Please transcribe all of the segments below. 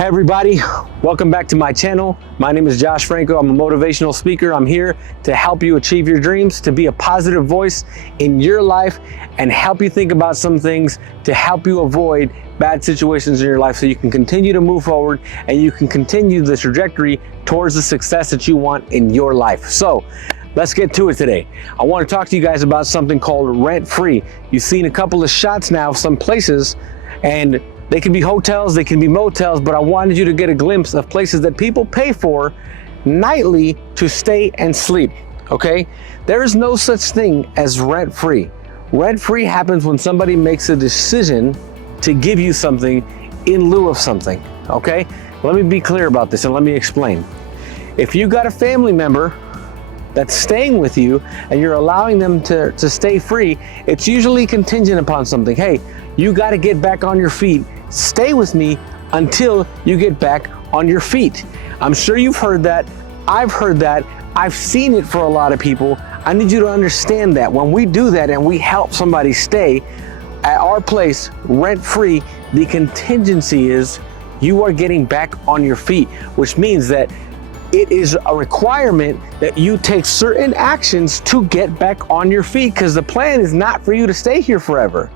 Hey everybody, welcome back to my channel. My name is Josh Franco. I'm a motivational speaker. I'm here to help you achieve your dreams, to be a positive voice in your life and help you think about some things to help you avoid bad situations in your life so you can continue to move forward and you can continue the trajectory towards the success that you want in your life. So let's get to it today. I want to talk to you guys about something called rent-free. You've seen a couple of shots now of some places, and they can be hotels, they can be motels, but I wanted you to get a glimpse of places that people pay for nightly to stay and sleep, okay? There is no such thing as rent-free. Rent-free happens when somebody makes a decision to give you something in lieu of something, okay? Let me be clear about this and let me explain. If you got a family member that's staying with you and you're allowing them to stay free, it's usually contingent upon something. Hey, you got to get back on your feet. Stay with me until you get back on your feet. I'm sure you've heard that. I've heard that. I've seen it for a lot of people. I need you to understand that when we do that and we help somebody stay at our place rent-free, the contingency is you are getting back on your feet, which means that it is a requirement that you take certain actions to get back on your feet, because the plan is not for you to stay here forever.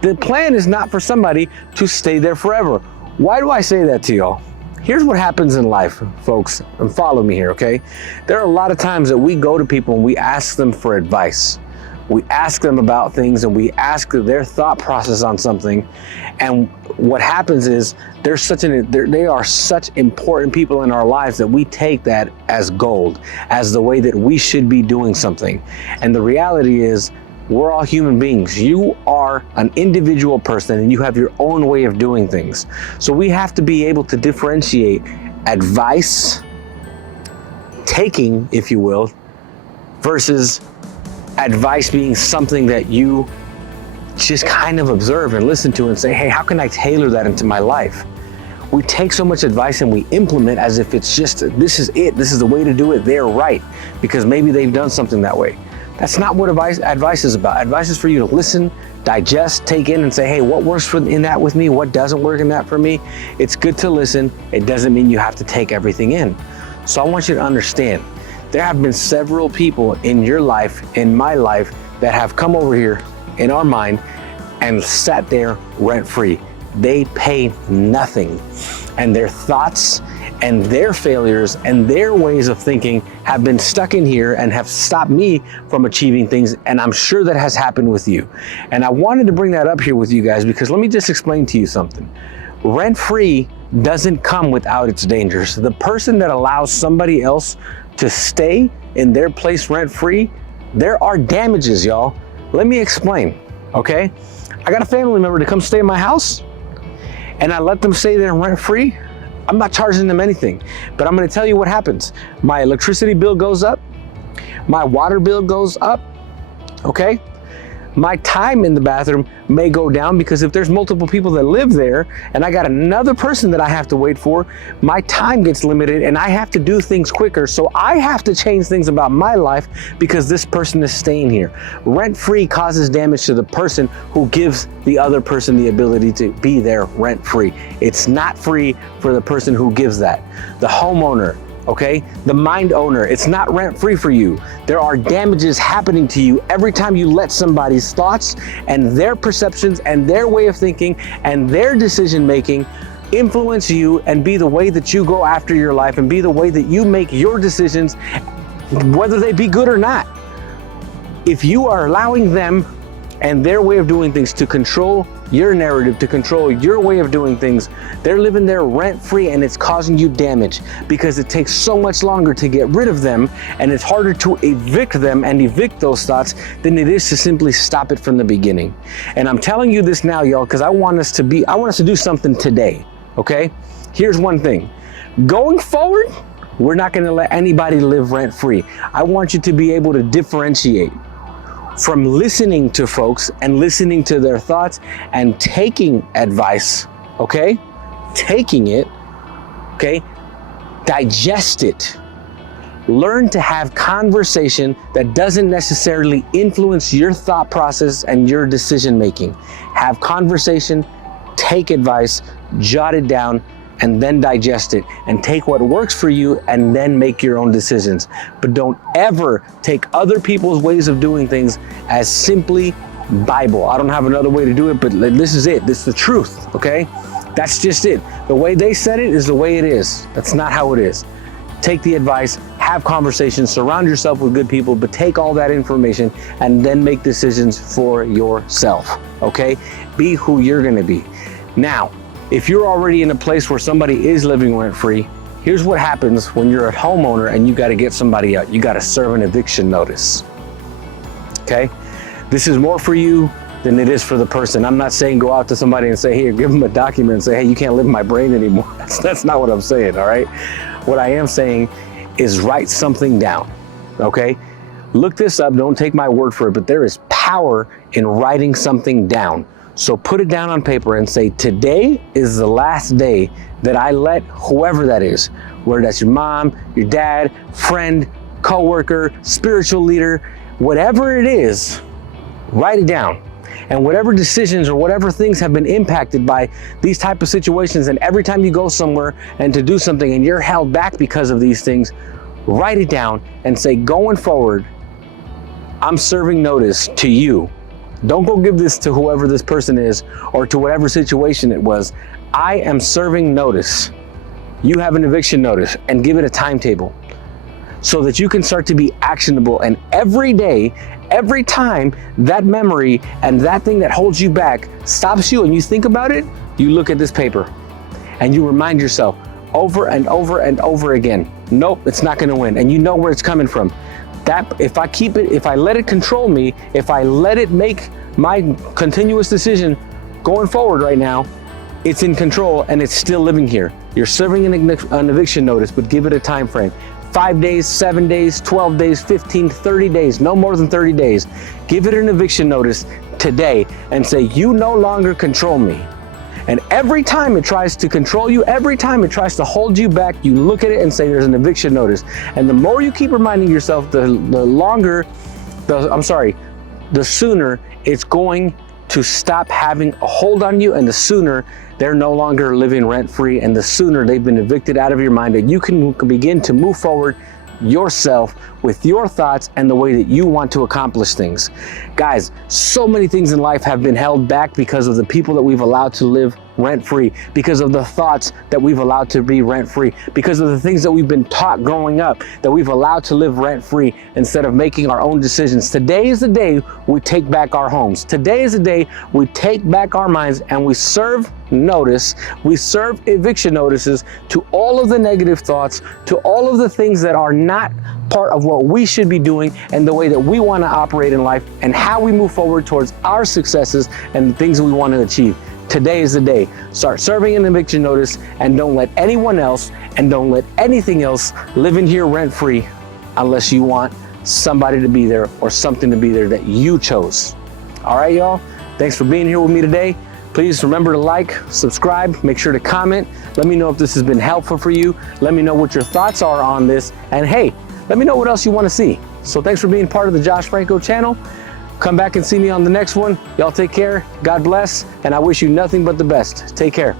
The plan is not for somebody to stay there forever. Why do I say that to y'all? Here's what happens in life, folks, and follow me here, okay? There are a lot of times that we go to people and we ask them for advice. We ask them about things and we ask their thought process on something. And what happens is they are such important people in our lives that we take that as gold, as the way that we should be doing something. And the reality is, we're all human beings. You are an individual person and you have your own way of doing things. So we have to be able to differentiate advice, taking, if you will, versus advice being something that you just kind of observe and listen to and say, hey, how can I tailor that into my life? We take so much advice and we implement as if it's just, this is it, this is the way to do it, they're right, because maybe they've done something that way. That's not what advice is about. Advice is for you to listen, digest, take in and say, hey, what works in that with me? What doesn't work in that for me? It's good to listen. It doesn't mean you have to take everything in. So I want you to understand, there have been several people in your life, in my life, that have come over here in our mind and sat there rent-free. They pay nothing. And their thoughts and their failures and their ways of thinking have been stuck in here and have stopped me from achieving things. And I'm sure that has happened with you. And I wanted to bring that up here with you guys because let me just explain to you something. Rent-free doesn't come without its dangers. The person that allows somebody else to stay in their place rent-free, there are damages, y'all. Let me explain, okay? I got a family member to come stay in my house and I let them stay there rent-free. I'm not charging them anything, but I'm gonna tell you what happens. My electricity bill goes up, my water bill goes up, okay? My time in the bathroom may go down because if there's multiple people that live there and I got another person that I have to wait for, my time gets limited and I have to do things quicker. So I have to change things about my life because this person is staying here. Rent-free causes damage to the person who gives the other person the ability to be there rent-free. It's not free for the person who gives that. The homeowner, okay? The mind owner, it's not rent-free for you. There are damages happening to you every time you let somebody's thoughts and their perceptions and their way of thinking and their decision-making influence you and be the way that you go after your life and be the way that you make your decisions, whether they be good or not. If you are allowing them and their way of doing things to control your narrative, to control your way of doing things, they're living there rent-free and it's causing you damage because it takes so much longer to get rid of them and it's harder to evict them and evict those thoughts than it is to simply stop it from the beginning. And I'm telling you this now, y'all, because I want us to do something today, okay? Here's one thing. Going forward, we're not gonna let anybody live rent-free. I want you to be able to differentiate from listening to folks and listening to their thoughts and taking advice, okay? Taking it, okay? Digest it. Learn to have conversation that doesn't necessarily influence your thought process and your decision making. Have conversation, take advice, jot it down, and then digest it and take what works for you and then make your own decisions. But don't ever take other people's ways of doing things as simply Bible. I don't have another way to do it, but this is it. This is the truth, okay? That's just it. The way they said it is the way it is. That's not how it is. Take the advice, have conversations, surround yourself with good people, but take all that information and then make decisions for yourself, okay? Be who you're gonna be. Now, if you're already in a place where somebody is living rent-free, here's what happens when you're a homeowner and you gotta get somebody out. You gotta serve an eviction notice, okay? This is more for you than it is for the person. I'm not saying go out to somebody and say, here, give them a document and say, hey, you can't live in my brain anymore. That's not what I'm saying, all right? What I am saying is write something down, okay? Look this up, don't take my word for it, but there is power in writing something down. So put it down on paper and say, today is the last day that I let whoever that is, whether that's your mom, your dad, friend, coworker, spiritual leader, whatever it is, write it down. And whatever decisions or whatever things have been impacted by these type of situations, and every time you go somewhere and to do something and you're held back because of these things, write it down and say, going forward, I'm serving notice to you. Don't go give this to whoever this person is or to whatever situation it was. I am serving notice. You have an eviction notice, and give it a timetable so that you can start to be actionable. And every day, every time that memory and that thing that holds you back stops you and you think about it, you look at this paper and you remind yourself over and over and over again, nope, it's not gonna win. And you know where it's coming from. That if I keep it, if I let it control me, if I let it make my continuous decision going forward right now, it's in control and it's still living here. You're serving an eviction notice, but give it a time frame. 5 days, 7 days, 12 days, 15, 30 days, no more than 30 days. Give it an eviction notice today and say, you no longer control me. And every time it tries to control you, every time it tries to hold you back, you look at it and say there's an eviction notice. And the more you keep reminding yourself, the sooner it's going to stop having a hold on you, and the sooner they're no longer living rent-free, and the sooner they've been evicted out of your mind, and you can begin to move forward yourself with your thoughts and the way that you want to accomplish things. Guys, so many things in life have been held back because of the people that we've allowed to live rent-free, because of the thoughts that we've allowed to be rent-free, because of the things that we've been taught growing up that we've allowed to live rent-free instead of making our own decisions. Today is the day we take back our homes. Today is the day we take back our minds and we serve notice, we serve eviction notices to all of the negative thoughts, to all of the things that are not part of what we should be doing and the way that we want to operate in life and how we move forward towards our successes and the things that we want to achieve. Today is the day. Start serving an eviction notice, and don't let anyone else and don't let anything else live in here rent-free unless you want somebody to be there or something to be there that you chose. All right, y'all. Thanks for being here with me today. Please remember to like, subscribe, make sure to comment. Let me know if this has been helpful for you. Let me know what your thoughts are on this. And hey, let me know what else you want to see. So thanks for being part of the Josh Franco channel. Come back and see me on the next one. Y'all take care. God bless. And I wish you nothing but the best. Take care.